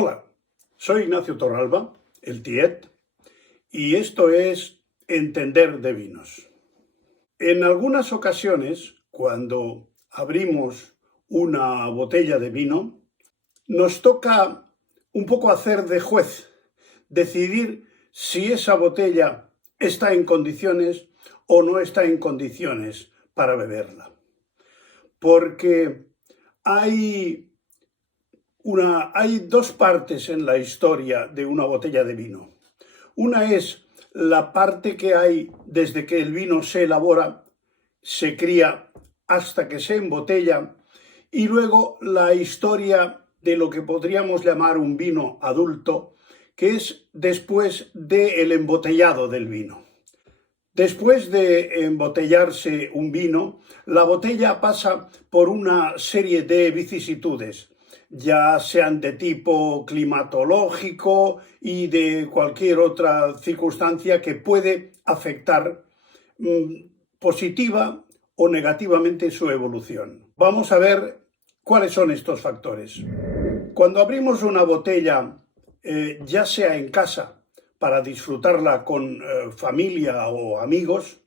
Hola, soy Ignacio Torralba, el Tiet, y esto es Entender de Vinos. En algunas ocasiones, cuando abrimos una botella de vino, nos toca un poco hacer de juez, decidir si esa botella está en condiciones o no está en condiciones para beberla. Porque hay dos partes en la historia de una botella de vino. Una es la parte que hay desde que el vino se elabora, se cría hasta que se embotella, y luego la historia de lo que podríamos llamar un vino adulto, que es después del embotellado del vino. Después de embotellarse un vino, la botella pasa por una serie de vicisitudes, ya sean de tipo climatológico y de cualquier otra circunstancia que puede afectar positiva o negativamente su evolución. Vamos a ver cuáles son estos factores. Cuando abrimos una botella, ya sea en casa, para disfrutarla con familia o amigos,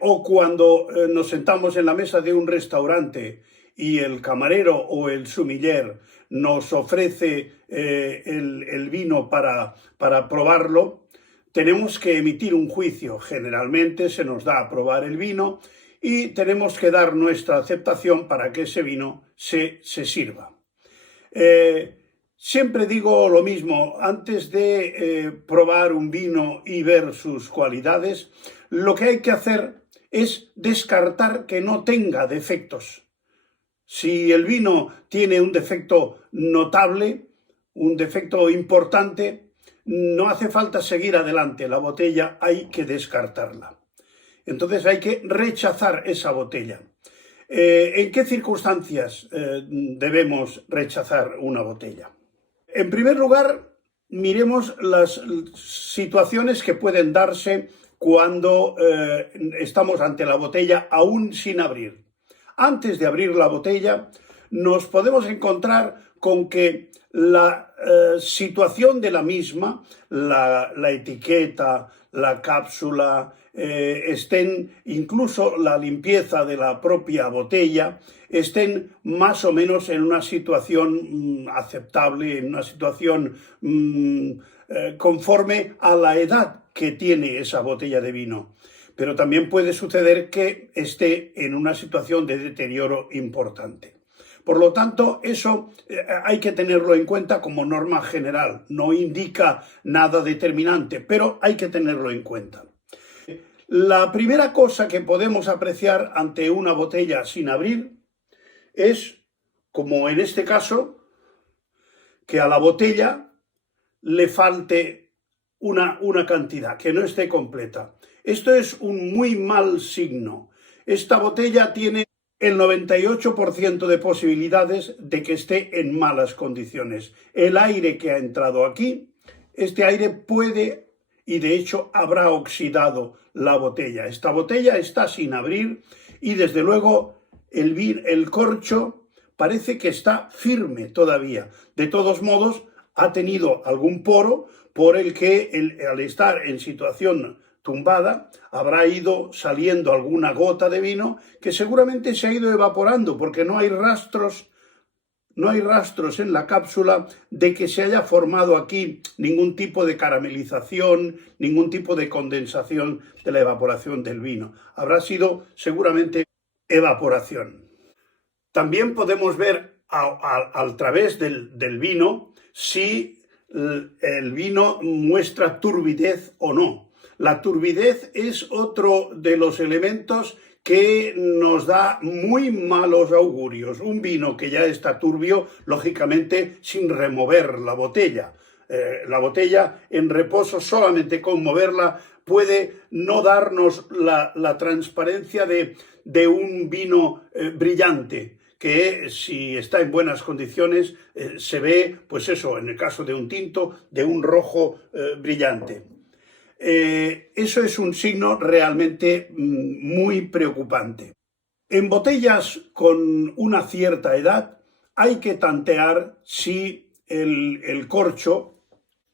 o cuando nos sentamos en la mesa de un restaurante y el camarero o el sommelier nos ofrece el vino para probarlo, tenemos que emitir un juicio. Generalmente se nos da a probar el vino y tenemos que dar nuestra aceptación para que ese vino se sirva. Siempre digo lo mismo, antes de probar un vino y ver sus cualidades, lo que hay que hacer es descartar que no tenga defectos. Si el vino tiene un defecto notable, un defecto importante, no hace falta seguir adelante, la botella hay que descartarla. Entonces hay que rechazar esa botella. ¿En qué circunstancias debemos rechazar una botella? En primer lugar, miremos las situaciones que pueden darse cuando estamos ante la botella aún sin abrir. Antes de abrir la botella, nos podemos encontrar con que la situación de la misma, la etiqueta, la cápsula, incluso la limpieza de la propia botella, estén más o menos en una situación aceptable, en una situación conforme a la edad que tiene esa botella de vino. Pero también puede suceder que esté en una situación de deterioro importante. Por lo tanto, eso hay que tenerlo en cuenta como norma general. No indica nada determinante, pero hay que tenerlo en cuenta. La primera cosa que podemos apreciar ante una botella sin abrir es, como en este caso, que a la botella le falte una cantidad, que no esté completa. Esto es un muy mal signo. Esta botella tiene el 98% de posibilidades de que esté en malas condiciones. El aire que ha entrado aquí, este aire puede, y de hecho habrá oxidado la botella. Esta botella está sin abrir y desde luego el corcho parece que está firme todavía. De todos modos, ha tenido algún poro por el que al estar en situación tumbada habrá ido saliendo alguna gota de vino que seguramente se ha ido evaporando porque no hay rastros en la cápsula de que se haya formado aquí ningún tipo de caramelización, ningún tipo de condensación de la evaporación del vino. Habrá sido seguramente evaporación. También podemos ver a través del vino si el vino muestra turbidez o no. La turbidez es otro de los elementos que nos da muy malos augurios. Un vino que ya está turbio, lógicamente sin remover la botella. La botella en reposo, solamente con moverla, puede no darnos la transparencia de un vino brillante, que si está en buenas condiciones se ve, pues eso, en el caso de un tinto, de un rojo brillante. Eso es un signo realmente muy preocupante. En botellas con una cierta edad hay que tantear si el corcho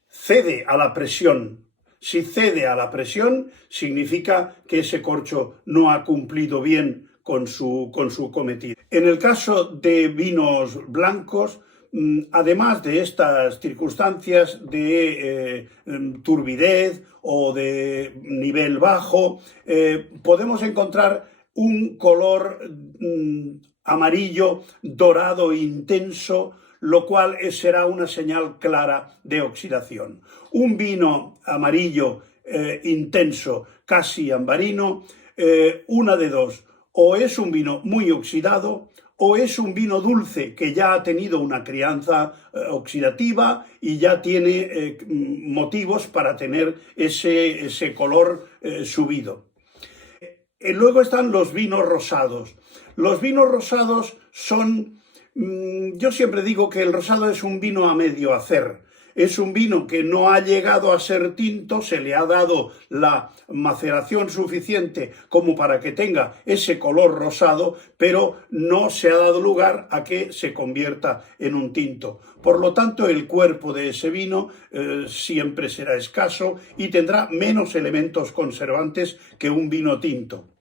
cede a la presión. Si cede a la presión, significa que ese corcho no ha cumplido bien con su cometido. En el caso de vinos blancos, además de estas circunstancias de turbidez o de nivel bajo, podemos encontrar un color amarillo, dorado, intenso, lo cual será una señal clara de oxidación. Un vino amarillo intenso, casi ambarino, una de dos, o es un vino muy oxidado, o es un vino dulce que ya ha tenido una crianza oxidativa y ya tiene motivos para tener ese color subido. Luego están los vinos rosados. Los vinos rosados son, yo siempre digo que el rosado es un vino a medio hacer. Es un vino que no ha llegado a ser tinto, se le ha dado la maceración suficiente como para que tenga ese color rosado, pero no se ha dado lugar a que se convierta en un tinto. Por lo tanto, el cuerpo de ese vino siempre será escaso y tendrá menos elementos conservantes que un vino tinto.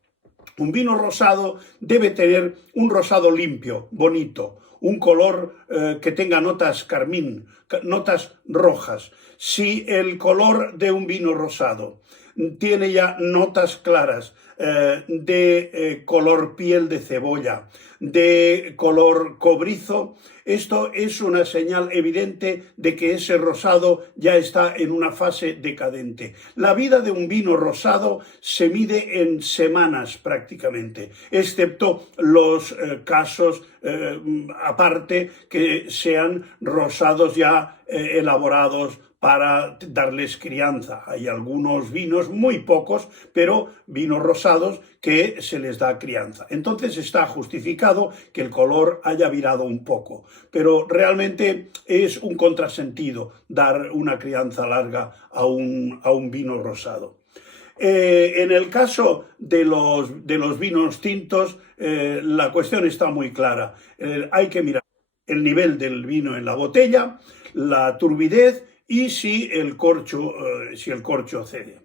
Un vino rosado debe tener un rosado limpio, bonito, un color que tenga notas carmín, notas rojas. Si el color de un vino rosado tiene ya notas claras de color piel de cebolla, de color cobrizo, esto es una señal evidente de que ese rosado ya está en una fase decadente. La vida de un vino rosado se mide en semanas prácticamente, excepto los casos aparte que sean rosados ya elaborados para darles crianza. Hay algunos vinos, muy pocos, pero vinos rosados que se les da crianza. Entonces está justificado que el color haya virado un poco, pero realmente es un contrasentido dar una crianza larga a un vino rosado. En el caso de los vinos tintos, la cuestión está muy clara. Hay que mirar el nivel del vino en la botella, la turbidez y si el corcho cede.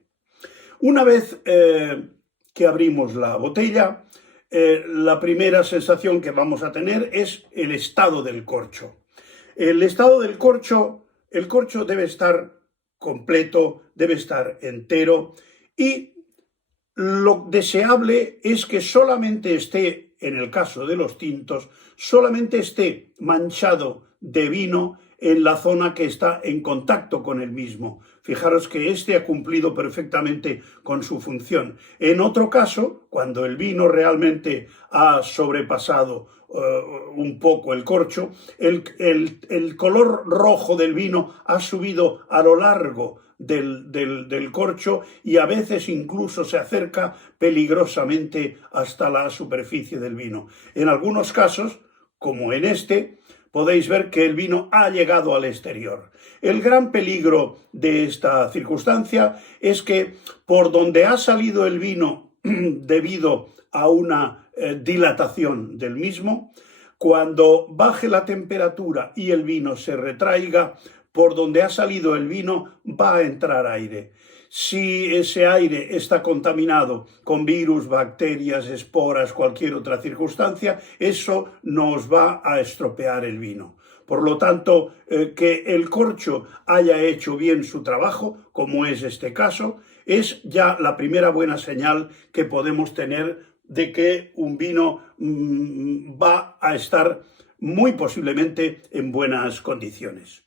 Una vez que abrimos la botella, la primera sensación que vamos a tener es el estado del corcho. El estado del corcho, el corcho debe estar completo, debe estar entero y lo deseable es que solamente esté, en el caso de los tintos, solamente esté manchado de vino en la zona que está en contacto con el mismo. Fijaros que este ha cumplido perfectamente con su función. En otro caso, cuando el vino realmente ha sobrepasado un poco el corcho, el color rojo del vino ha subido a lo largo del corcho y a veces incluso se acerca peligrosamente hasta la superficie del vino. En algunos casos, como en este, podéis ver que el vino ha llegado al exterior. El gran peligro de esta circunstancia es que por donde ha salido el vino debido a una dilatación del mismo, cuando baje la temperatura y el vino se retraiga, por donde ha salido el vino va a entrar aire. Si ese aire está contaminado con virus, bacterias, esporas, cualquier otra circunstancia, eso nos va a estropear el vino. Por lo tanto, que el corcho haya hecho bien su trabajo, como es este caso, es ya la primera buena señal que podemos tener de que un vino va a estar muy posiblemente en buenas condiciones.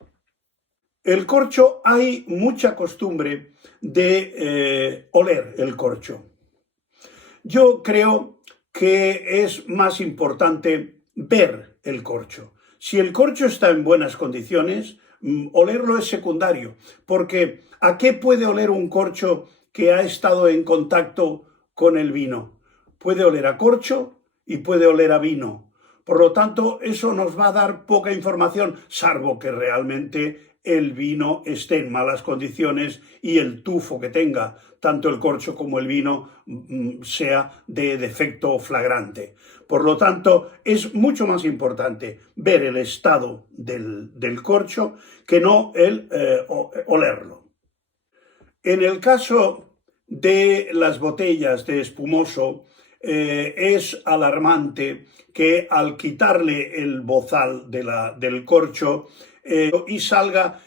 El corcho, hay mucha costumbre de oler el corcho. Yo creo que es más importante ver el corcho. Si el corcho está en buenas condiciones, olerlo es secundario, porque ¿a qué puede oler un corcho que ha estado en contacto con el vino? Puede oler a corcho y puede oler a vino. Por lo tanto, eso nos va a dar poca información, salvo que realmente el vino esté en malas condiciones y el tufo que tenga tanto el corcho como el vino sea de defecto flagrante. Por lo tanto, es mucho más importante ver el estado del corcho que no el olerlo. En el caso de las botellas de espumoso, es alarmante que al quitarle el bozal del corcho y salga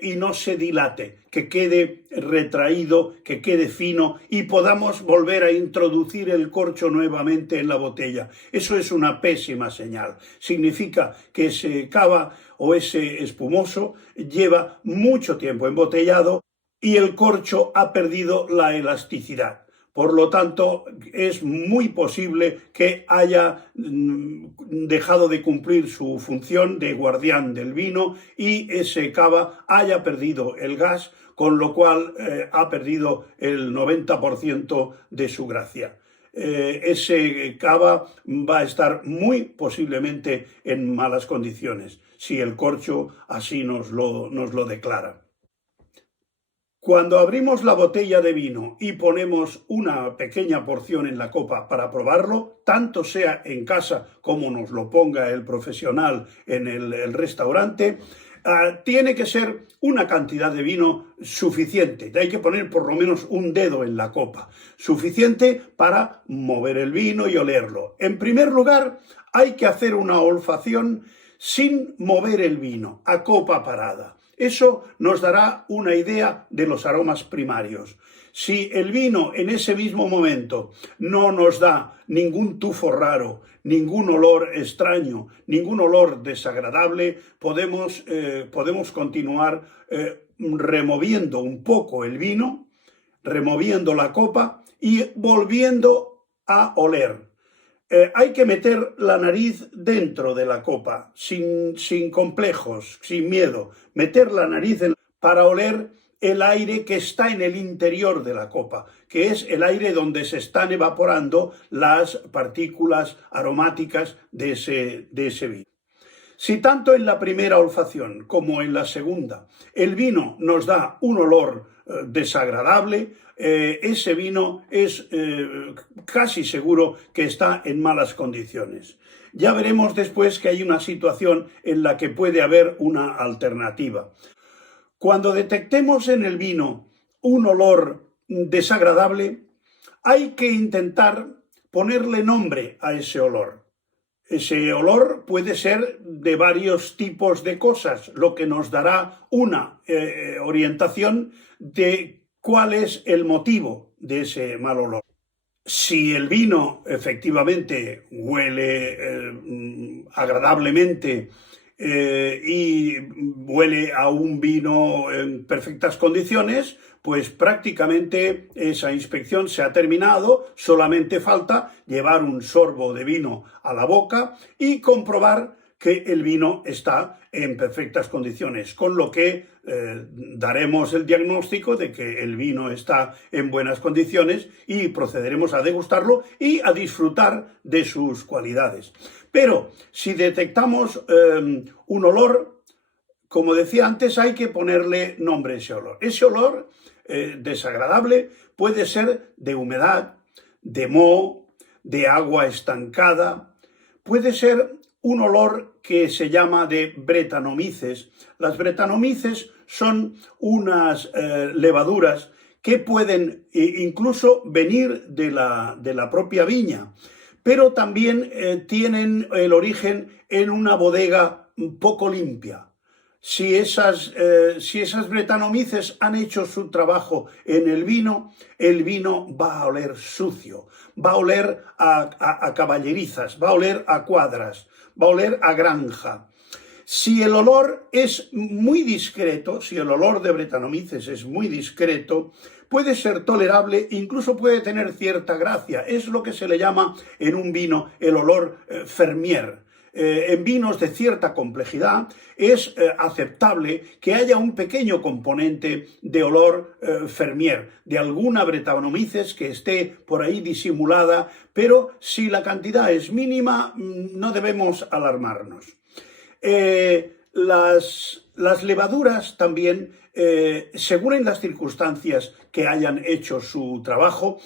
y no se dilate, que quede retraído, que quede fino y podamos volver a introducir el corcho nuevamente en la botella. Eso es una pésima señal. Significa que ese cava o ese espumoso lleva mucho tiempo embotellado y el corcho ha perdido la elasticidad. Por lo tanto, es muy posible que haya dejado de cumplir su función de guardián del vino y ese cava haya perdido el gas, con lo cual ha perdido el 90% de su gracia. Ese cava va a estar muy posiblemente en malas condiciones, si el corcho así nos lo declara. Cuando abrimos la botella de vino y ponemos una pequeña porción en la copa para probarlo, tanto sea en casa como nos lo ponga el profesional en el restaurante, tiene que ser una cantidad de vino suficiente. Hay que poner por lo menos un dedo en la copa, suficiente para mover el vino y olerlo. En primer lugar, hay que hacer una olfacción sin mover el vino, a copa parada. Eso nos dará una idea de los aromas primarios. Si el vino en ese mismo momento no nos da ningún tufo raro, ningún olor extraño, ningún olor desagradable, podemos continuar removiendo un poco el vino, removiendo la copa y volviendo a oler. Hay que meter la nariz dentro de la copa, sin complejos, sin miedo. Meter la nariz para oler el aire que está en el interior de la copa, que es el aire donde se están evaporando las partículas aromáticas de ese vino. Si tanto en la primera olfacción como en la segunda el vino nos da un olor desagradable, ese vino es casi seguro que está en malas condiciones. Ya veremos después que hay una situación en la que puede haber una alternativa. Cuando detectemos en el vino un olor desagradable, hay que intentar ponerle nombre a ese olor. Ese olor puede ser de varios tipos de cosas, lo que nos dará una orientación de cuál es el motivo de ese mal olor. Si el vino efectivamente huele agradablemente y huele a un vino en perfectas condiciones, pues prácticamente esa inspección se ha terminado, solamente falta llevar un sorbo de vino a la boca y comprobar que el vino está en perfectas condiciones, con lo que daremos el diagnóstico de que el vino está en buenas condiciones y procederemos a degustarlo y a disfrutar de sus cualidades. Pero si detectamos un olor, como decía antes, hay que ponerle nombre a ese olor. Ese olor desagradable puede ser de humedad, de moho, de agua estancada, puede ser un olor que se llama de bretanomices. Las bretanomices son unas levaduras que pueden incluso venir de la propia viña, pero también tienen el origen en una bodega poco limpia. Si esas bretanomices han hecho su trabajo en el vino va a oler sucio, va a oler a caballerizas, va a oler a cuadras, va a oler a granja. Si el olor es muy discreto, si el olor de bretanomices es muy discreto, puede ser tolerable, incluso puede tener cierta gracia. Es lo que se le llama en un vino el olor fermier. En vinos de cierta complejidad es aceptable que haya un pequeño componente de olor fermier, de alguna bretanomices que esté por ahí disimulada, pero si la cantidad es mínima no debemos alarmarnos. Las levaduras también, según en las circunstancias que hayan hecho su trabajo,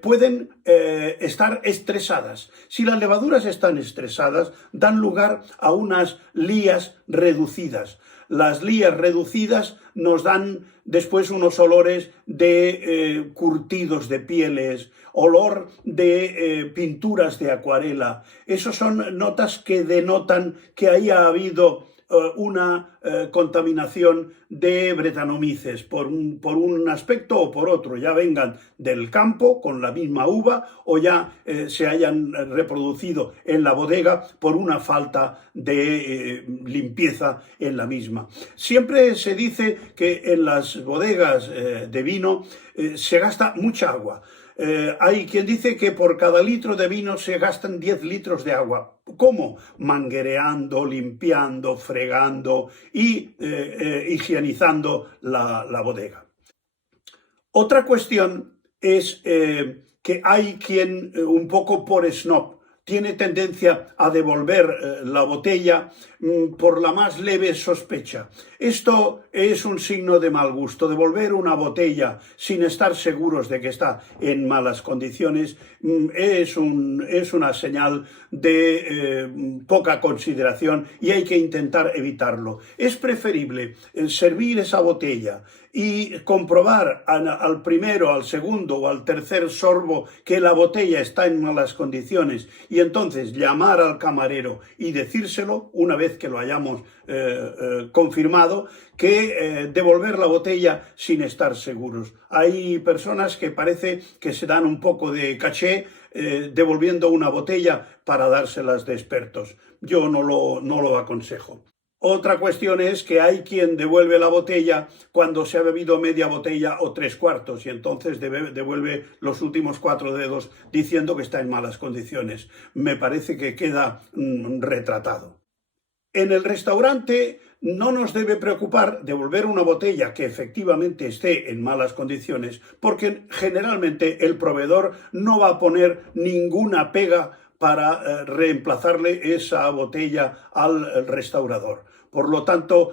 pueden estar estresadas. Si las levaduras están estresadas, dan lugar a unas lías reducidas. Las lías reducidas nos dan después unos olores de curtidos de pieles, olor de pinturas de acuarela. Esas son notas que denotan que haya habido una contaminación de bretanomices por un aspecto o por otro, ya vengan del campo con la misma uva o ya se hayan reproducido en la bodega por una falta de limpieza en la misma. Siempre se dice que en las bodegas de vino se gasta mucha agua. Hay quien dice que por cada litro de vino se gastan 10 litros de agua. ¿Cómo? Manguereando, limpiando, fregando y higienizando la bodega. Otra cuestión es que hay quien, un poco por snob, tiene tendencia a devolver la botella por la más leve sospecha. Esto es un signo de mal gusto. Devolver una botella sin estar seguros de que está en malas condiciones es una señal de poca consideración y hay que intentar evitarlo. Es preferible servir esa botella y comprobar al primero, al segundo o al tercer sorbo que la botella está en malas condiciones y entonces llamar al camarero y decírselo una vez que lo hayamos confirmado, que devolver la botella sin estar seguros. Hay personas que parece que se dan un poco de caché devolviendo una botella para dárselas de expertos. Yo no lo aconsejo. Otra cuestión es que hay quien devuelve la botella cuando se ha bebido media botella o 3/4 y entonces devuelve los últimos 4 dedos diciendo que está en malas condiciones. Me parece que queda retratado. En el restaurante no nos debe preocupar devolver una botella que efectivamente esté en malas condiciones, porque generalmente el proveedor no va a poner ninguna pega para reemplazarle esa botella al restaurador. Por lo tanto,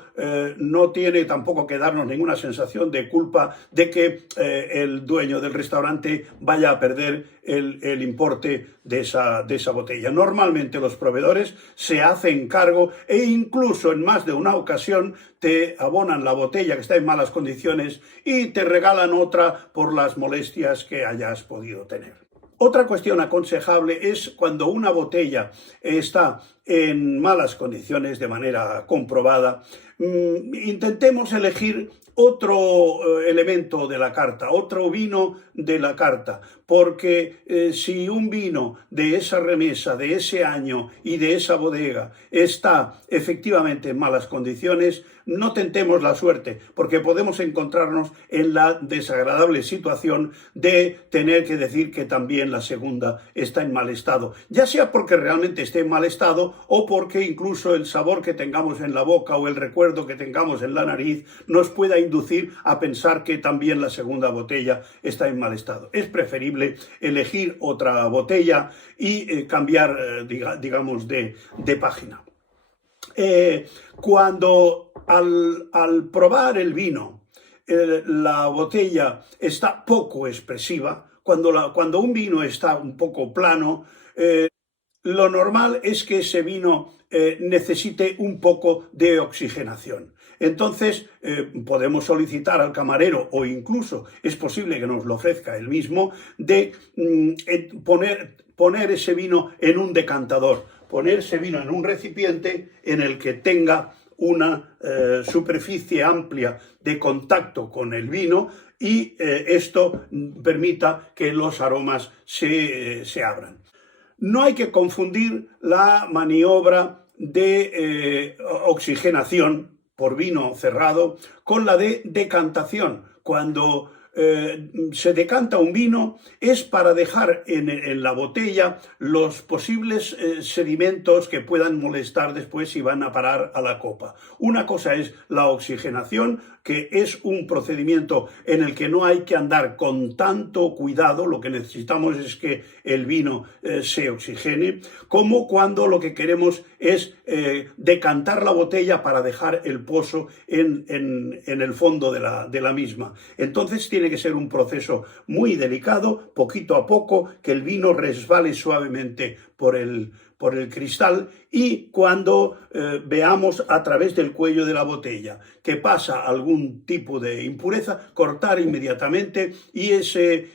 no tiene tampoco que darnos ninguna sensación de culpa de que el dueño del restaurante vaya a perder el importe de esa botella. Normalmente los proveedores se hacen cargo e incluso en más de una ocasión te abonan la botella que está en malas condiciones y te regalan otra por las molestias que hayas podido tener. Otra cuestión aconsejable es cuando una botella está en malas condiciones de manera comprobada, intentemos elegir otro elemento de la carta, otro vino de la carta, porque si un vino de esa remesa, de ese año y de esa bodega está efectivamente en malas condiciones, no tentemos la suerte, porque podemos encontrarnos en la desagradable situación de tener que decir que también la segunda está en mal estado, ya sea porque realmente esté en mal estado o porque incluso el sabor que tengamos en la boca o el recuerdo que tengamos en la nariz nos pueda inducir a pensar que también la segunda botella está en mal estado. Es preferible elegir otra botella y cambiar, digamos, de página. Cuando al probar el vino la botella está poco expresiva, cuando un vino está un poco plano, lo normal es que ese vino necesite un poco de oxigenación. Entonces podemos solicitar al camarero o incluso es posible que nos lo ofrezca él mismo de poner ese vino en un decantador, poner ese vino en un recipiente en el que tenga una superficie amplia de contacto con el vino y esto permita que los aromas se abran. No hay que confundir la maniobra de oxigenación por vino cerrado con la de decantación, cuando se decanta un vino es para dejar en la botella los posibles sedimentos que puedan molestar después si van a parar a la copa. Una cosa es la oxigenación, que es un procedimiento en el que no hay que andar con tanto cuidado, lo que necesitamos es que el vino se oxigene, como cuando lo que queremos es decantar la botella para dejar el pozo en el fondo de la misma. Entonces tiene que ser un proceso muy delicado, poquito a poco, que el vino resbale suavemente por el cristal, y cuando veamos a través del cuello de la botella que pasa algún tipo de impureza, cortar inmediatamente, y ese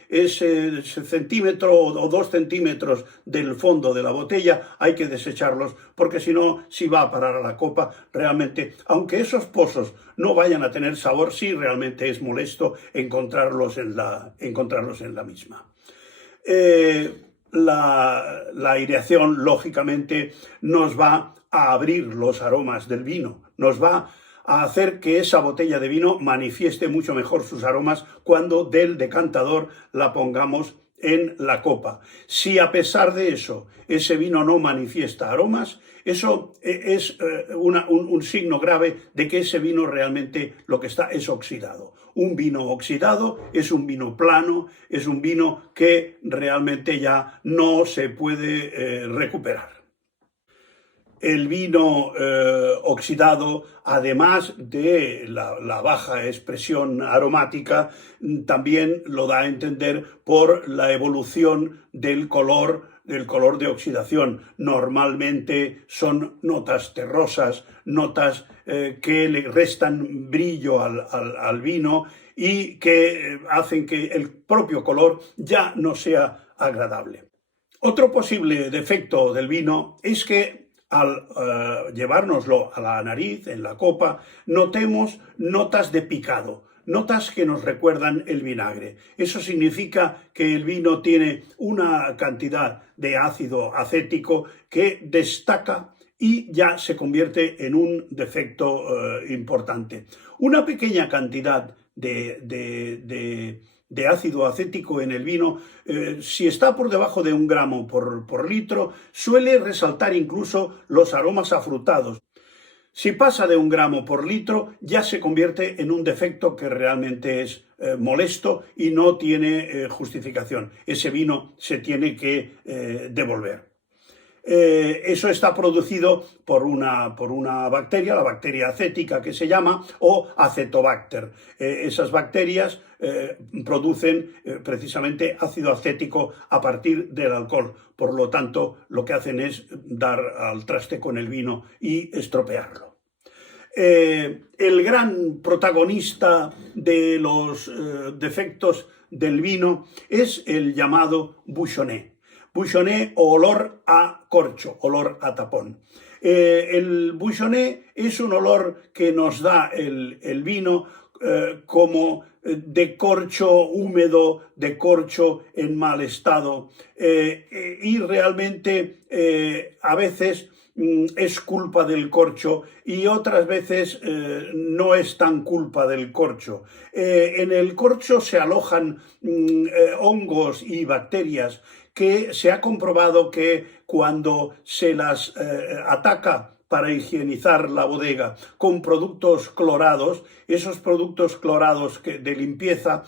centímetro o 2 centímetros del fondo de la botella hay que desecharlos, porque si no, si va a parar a la copa, realmente, aunque esos pozos no vayan a tener sabor, sí realmente es molesto encontrarlos en la misma. La aireación, lógicamente, nos va a abrir los aromas del vino, nos va a hacer que esa botella de vino manifieste mucho mejor sus aromas cuando del decantador la pongamos en la copa. Si a pesar de eso ese vino no manifiesta aromas, eso es un signo grave de que ese vino realmente lo que está es oxidado. Un vino oxidado es un vino plano, es un vino que realmente ya no se puede recuperar. El vino oxidado, además de la baja expresión aromática, también lo da a entender por la evolución del color de oxidación. Normalmente son notas terrosas, notas que le restan brillo al vino y que hacen que el propio color ya no sea agradable. Otro posible defecto del vino es que al llevárnoslo a la nariz, en la copa, notemos notas de picado, notas que nos recuerdan el vinagre. Eso significa que el vino tiene una cantidad de ácido acético que destaca y ya se convierte en un defecto importante. Una pequeña cantidad de ácido acético en el vino, si está por debajo de 1 gramo por litro, suele resaltar incluso los aromas afrutados. Si pasa de 1 gramo por litro, ya se convierte en un defecto que realmente es molesto y no tiene justificación. Ese vino se tiene que devolver. Eso está producido por una bacteria, la bacteria acética que se llama, o acetobacter. Esas bacterias producen precisamente ácido acético a partir del alcohol. Por lo tanto, lo que hacen es dar al traste con el vino y estropearlo. El gran protagonista de los defectos del vino es el llamado bouchonné. Bouchonné o olor a corcho, olor a tapón. El bouchonné es un olor que nos da el vino como de corcho húmedo, de corcho en mal estado, y realmente a veces es culpa del corcho y otras veces no es tan culpa del corcho. En el corcho se alojan hongos y bacterias que se ha comprobado que cuando se las ataca para higienizar la bodega con productos clorados, esos productos clorados de limpieza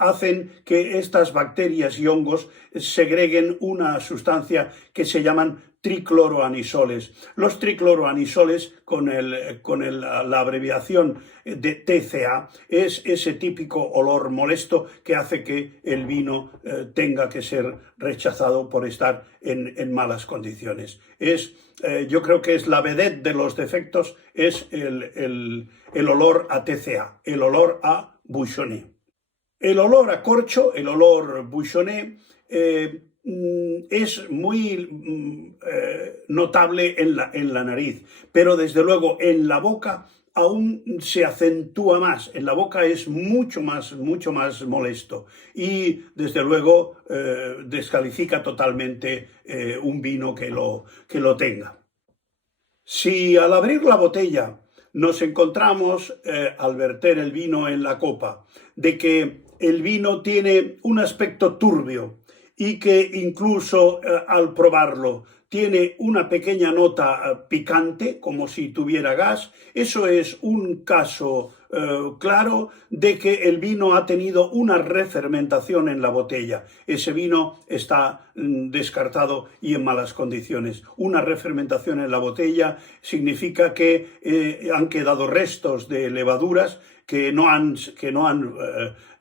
hacen que estas bacterias y hongos segreguen una sustancia que se llaman tricloroanisoles. Los tricloroanisoles, con la abreviación de TCA, es ese típico olor molesto que hace que el vino tenga que ser rechazado por estar en malas condiciones. Yo creo que es la vedette de los defectos, es el olor a TCA, el olor a bouchonné. El olor a corcho, el olor bouchonné, es muy notable en la nariz, pero desde luego en la boca aún se acentúa más. En la boca es mucho más molesto y desde luego descalifica totalmente un vino que lo tenga. Si al abrir la botella nos encontramos, al verter el vino en la copa, de que el vino tiene un aspecto turbio y que incluso al probarlo tiene una pequeña nota picante, como si tuviera gas. Eso es un caso claro de que el vino ha tenido una refermentación en la botella. Ese vino está descartado y en malas condiciones. Una refermentación en la botella significa que han quedado restos de levaduras que no han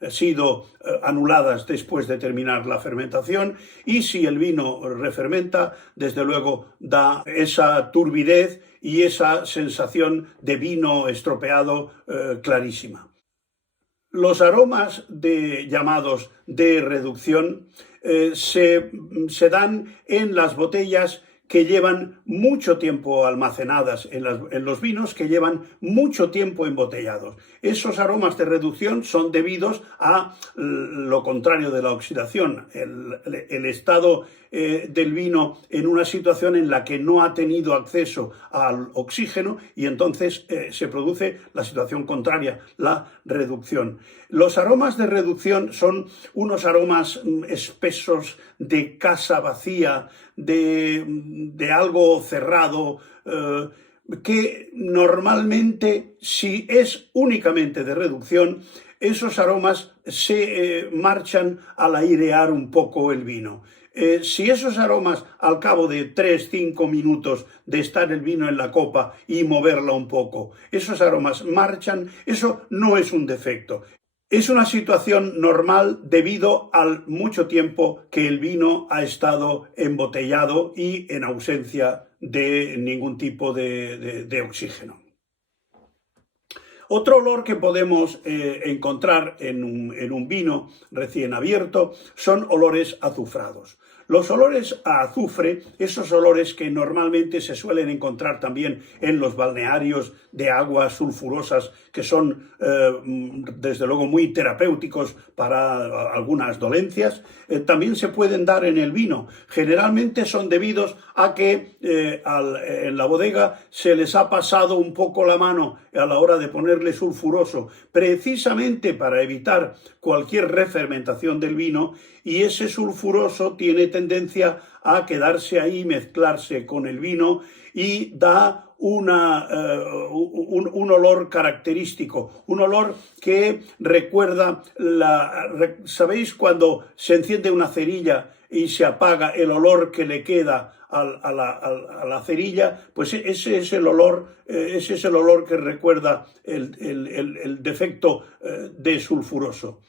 sido anuladas después de terminar la fermentación, y si el vino refermenta, desde luego da esa turbidez y esa sensación de vino estropeado clarísima. Los aromas llamados de reducción se dan en las botellas que llevan mucho tiempo almacenadas, en los vinos que llevan mucho tiempo embotellados. Esos aromas de reducción son debidos a lo contrario de la oxidación, el estado del vino en una situación en la que no ha tenido acceso al oxígeno, y entonces se produce la situación contraria, la reducción. Los aromas de reducción son unos aromas espesos de casa vacía, de algo cerrado, que normalmente, si es únicamente de reducción, esos aromas se marchan al airear un poco el vino. Si esos aromas, al cabo de 3-5 minutos de estar el vino en la copa y moverla un poco, esos aromas marchan, eso no es un defecto. Es una situación normal debido al mucho tiempo que el vino ha estado embotellado y en ausencia de ningún tipo de oxígeno. Otro olor que podemos encontrar en un vino recién abierto son olores azufrados. Los olores a azufre, esos olores que normalmente se suelen encontrar también en los balnearios de aguas sulfurosas, que son desde luego muy terapéuticos para algunas dolencias, también se pueden dar en el vino. Generalmente son debidos a que en la bodega se les ha pasado un poco la mano a la hora de ponerle sulfuroso, precisamente para evitar cualquier refermentación del vino, y ese sulfuroso tiene tendencia a quedarse ahí, mezclarse con el vino, y da un olor característico, un olor que recuerda, ¿sabéis cuando se enciende una cerilla y se apaga el olor que le queda a la cerilla? Pues ese es el olor que recuerda el defecto de sulfuroso.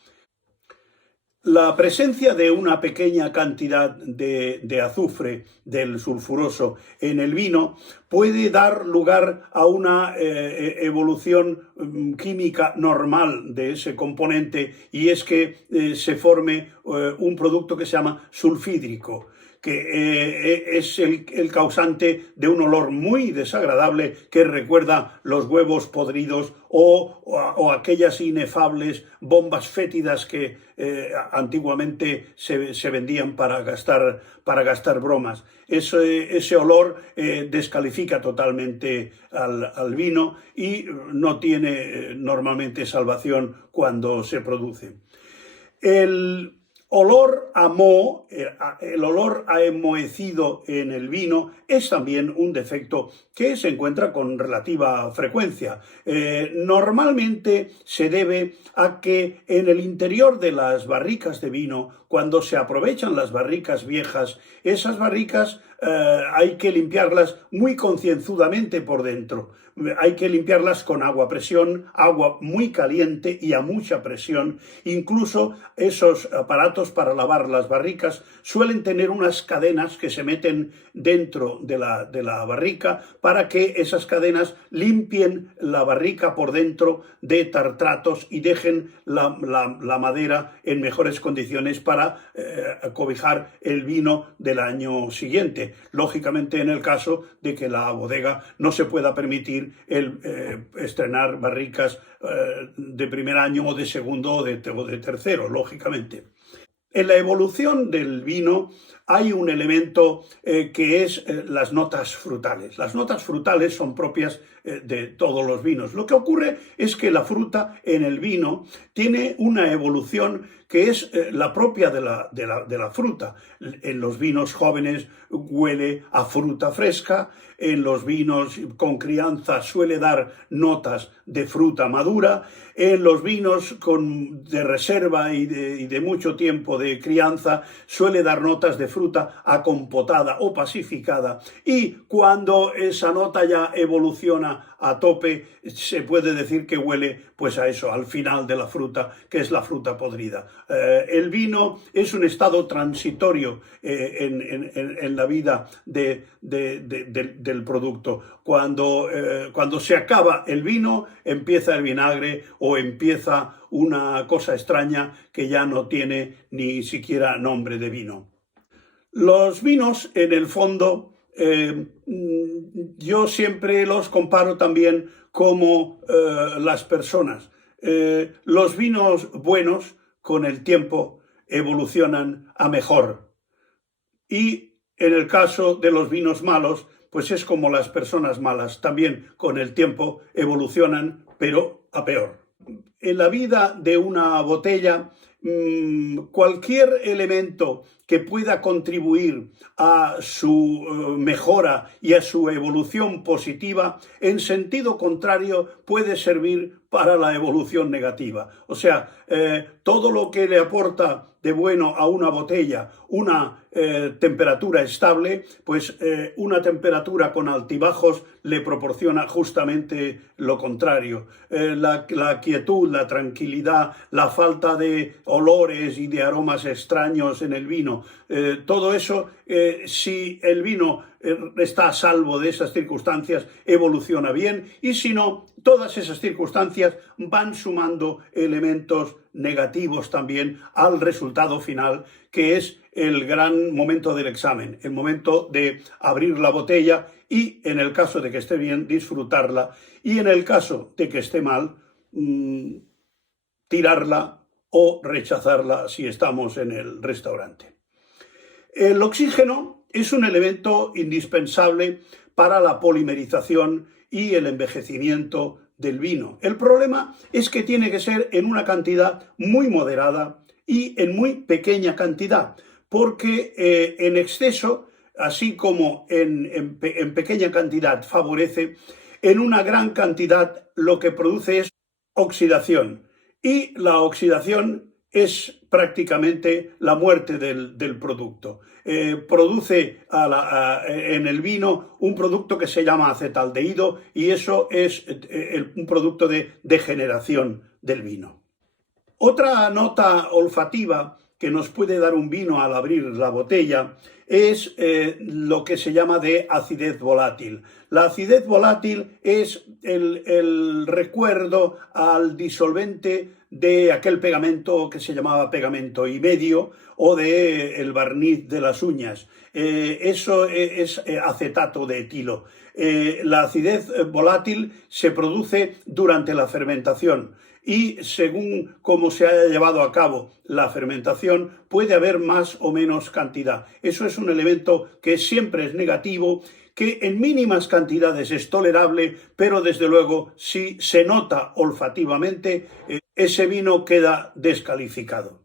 La presencia de una pequeña cantidad de azufre del sulfuroso en el vino puede dar lugar a una evolución química normal de ese componente, y es que se forme un producto que se llama sulfídrico, que es el causante de un olor muy desagradable que recuerda los huevos podridos o aquellas inefables bombas fétidas que antiguamente se vendían para gastar bromas. Ese olor descalifica totalmente al vino y no tiene normalmente salvación cuando se produce. El olor a moho, el olor a enmohecido en el vino, es también un defecto que se encuentra con relativa frecuencia. Normalmente se debe a que en el interior de las barricas de vino, cuando se aprovechan las barricas viejas, esas barricas hay que limpiarlas muy concienzudamente por dentro. Hay que limpiarlas con agua a presión, agua muy caliente y a mucha presión. Incluso esos aparatos para lavar las barricas suelen tener unas cadenas que se meten dentro de la barrica para que esas cadenas limpien la barrica por dentro de tartratos y dejen la madera en mejores condiciones para cobijar el vino del año siguiente. Lógicamente, en el caso de que la bodega no se pueda permitir el estrenar barricas de primer año o de segundo o de tercero, lógicamente. En la evolución del vino hay un elemento que es las notas frutales. Las notas frutales son propias de todos los vinos. Lo que ocurre es que la fruta en el vino tiene una evolución que es la propia de la fruta. En los vinos jóvenes huele a fruta fresca, en los vinos con crianza suele dar notas de fruta madura, en los vinos de reserva y de mucho tiempo de crianza suele dar notas de fruta acompotada o pacificada, y cuando esa nota ya evoluciona a tope se puede decir que huele pues a eso, al final de la fruta, que es la fruta podrida. El vino es un estado transitorio en la vida del producto. Cuando se acaba el vino, empieza el vinagre o empieza una cosa extraña que ya no tiene ni siquiera nombre de vino. Los vinos, en el fondo, yo siempre los comparo también como las personas. Los vinos buenos, con el tiempo, evolucionan a mejor. Y en el caso de los vinos malos, pues es como las personas malas, también con el tiempo evolucionan, pero a peor. En la vida de una botella, cualquier elemento que pueda contribuir a su mejora y a su evolución positiva, en sentido contrario, puede servir para la evolución negativa. O sea, todo lo que le aporta de bueno a una botella una temperatura estable, pues una temperatura con altibajos le proporciona justamente lo contrario. La quietud, la tranquilidad, la falta de olores y de aromas extraños en el vino, todo eso, si el vino está a salvo de esas circunstancias, evoluciona bien, y si no, todas esas circunstancias van sumando elementos negativos también al resultado final, que es el gran momento del examen, el momento de abrir la botella y, en el caso de que esté bien, disfrutarla, y en el caso de que esté mal, tirarla o rechazarla si estamos en el restaurante. El oxígeno es un elemento indispensable para la polimerización y el envejecimiento del vino. El problema es que tiene que ser en una cantidad muy moderada y en muy pequeña cantidad, porque en exceso, así como en pequeña cantidad favorece, en una gran cantidad lo que produce es oxidación, y la oxidación es prácticamente la muerte del producto. Produce en el vino un producto que se llama acetaldehído, y eso es un producto de degeneración del vino. Otra nota olfativa que nos puede dar un vino al abrir la botella es lo que se llama de acidez volátil. La acidez volátil es el recuerdo al disolvente de aquel pegamento que se llamaba pegamento y medio, o de el barniz de las uñas. Eso es acetato de etilo. La acidez volátil se produce durante la fermentación, y según cómo se haya llevado a cabo la fermentación puede haber más o menos cantidad. Eso es un elemento que siempre es negativo, que en mínimas cantidades es tolerable, pero desde luego si se nota olfativamente, ese vino queda descalificado.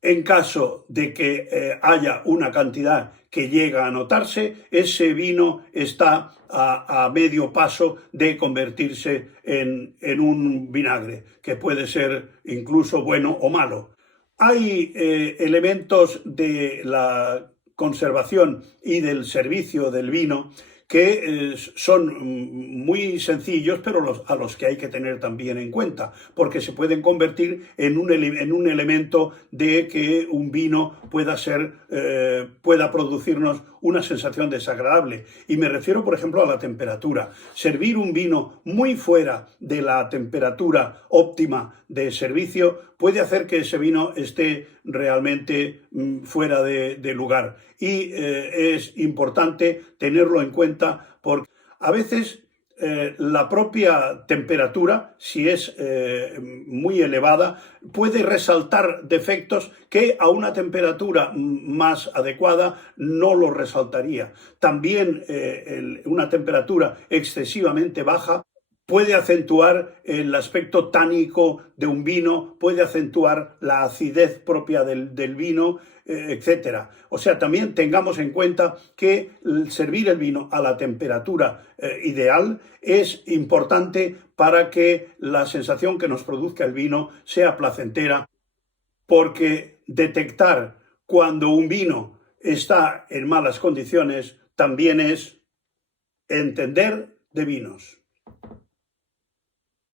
En caso de que haya una cantidad que llega a notarse, ese vino está a medio paso de convertirse en un vinagre, que puede ser incluso bueno o malo. Hay elementos de la conservación y del servicio del vino que son muy sencillos, pero a los que hay que tener también en cuenta, porque se pueden convertir en un elemento de que un vino pueda producirnos una sensación desagradable. Y me refiero, por ejemplo, a la temperatura. Servir un vino muy fuera de la temperatura óptima de servicio puede hacer que ese vino esté realmente fuera de lugar. Y es importante tenerlo en cuenta, porque a veces la propia temperatura, si es muy elevada, puede resaltar defectos que a una temperatura más adecuada no lo resaltaría. También una temperatura excesivamente baja puede acentuar el aspecto tánico de un vino, puede acentuar la acidez propia del vino, etc. O sea, también tengamos en cuenta que servir el vino a la temperatura ideal es importante para que la sensación que nos produzca el vino sea placentera, porque detectar cuando un vino está en malas condiciones también es entender de vinos.